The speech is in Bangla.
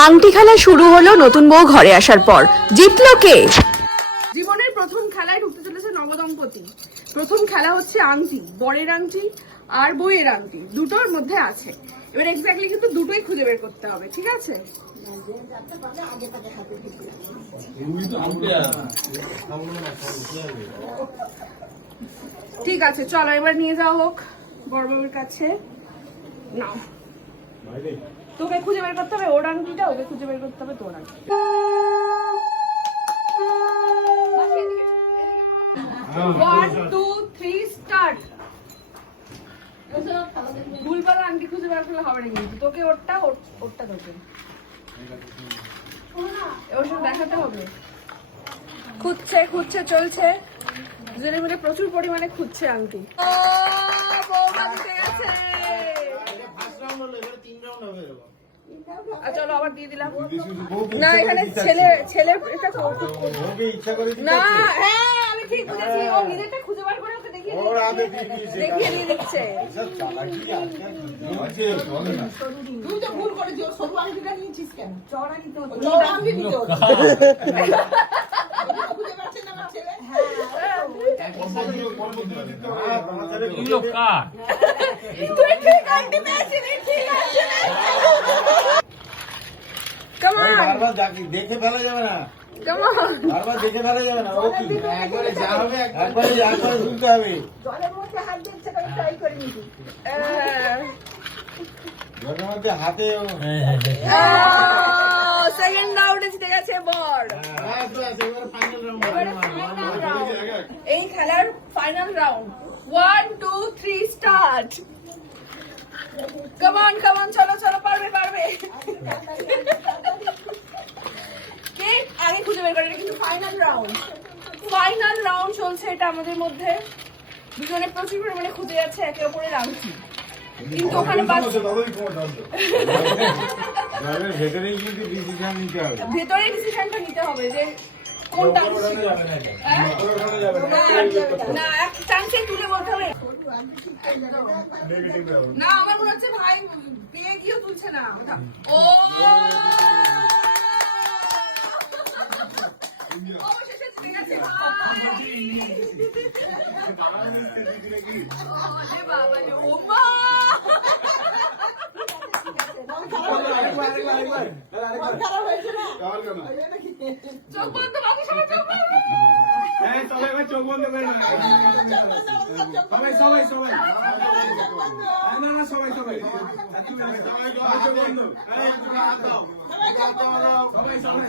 আংটি খেলা শুরু হলো নতুন বউ ঘরে আসার পর। জিতলো কে? জীবনের প্রথম খেলায় ঢুকতে চলেছে নবদম্পতি। প্রথম খেলা হচ্ছে আংটি, বরের আংটি আর বউয়ের আংটি, দুটোর মধ্যে আছে। এবার এক্স্যাক্টলি কিন্তু দুটোই খুঁজে বের করতে হবে, ঠিক আছে? ঠিক আছে, চলো এবার নিয়ে যাওয়া হোক বড় বাবুর কাছে। নাও, তোকে খুঁজে বের করতে হবে ওর আংটিটা, ওকে খুঁজে বের করতে হবে তোর আংটি। ভুলভাল আংটি খুঁজে বের করলে হবে না, কিন্তু তোকে ওরটা ওরটা তোকে ওর সঙ্গে দেখাতে হবে। খুঁজছে খুঁজছে চলছে, দুজনে মিলে প্রচুর পরিমাণে খুঁজছে আংটি। চলো আবার দিয়ে দিলাম। না এখানে ছেলে ছেলে না, হ্যাঁ আমি ঠিক বুঝেছি, ও নিজেরটা খুঁজে বার করে ওকে দেখিয়ে দিয়ে দিচ্ছে। তুই তো ভুল করেছিস, সরু আংটিটা নিয়েছিস কেন? চড়া নিতে হতো, চড়া আংটি নিতে হতো। খুঁজে পাচ্ছে না আমার ছেলে। তুই ঠিক আংটি পেয়েছিস, ঠিক আছে। দেখে ফেলা যাবে না, কেমন বারবার দেখে ফেলা যাবে না। ও কি একবারে যা হবে একবারে তুলতে হবে। জলের মধ্যে হাত দিচ্ছে, আমি ট্রাই করে নিবি। জলের মধ্যে হাতে সেকেন্ড রাউন্ডে জিতে গেছে বর। এই খেলার ফাইনাল রাউন্ড, 1 2 3 স্টার্ট। কামান কামান, চলো চলো, পারবে পারবে। কে আগে খুঁজে বের করে, কিন্তু ফাইনাল রাউন্ড চলছে এটা আমাদের মধ্যে। দুজনে প্রচুর পরিমাণে খুঁজে যাচ্ছে একে অপরের আংটি, কিন্তু ওখানে ভেতরে ডিসিশনটা নিতে হবে যে কোনটা না, এক চান্সে তুলে বলতে হবে না। আমার মনে হচ্ছে ভাই পেয়ে গিয়েও তুলছে না। ও অবশেষে তুলে গেছে ভাই। ও মা, চোখ বন্ধ, বাকি সবাই চোখ বন্ধ। চোখ বন্ধ করে না, সবাই সবাই না না সবাই সবাই সবাই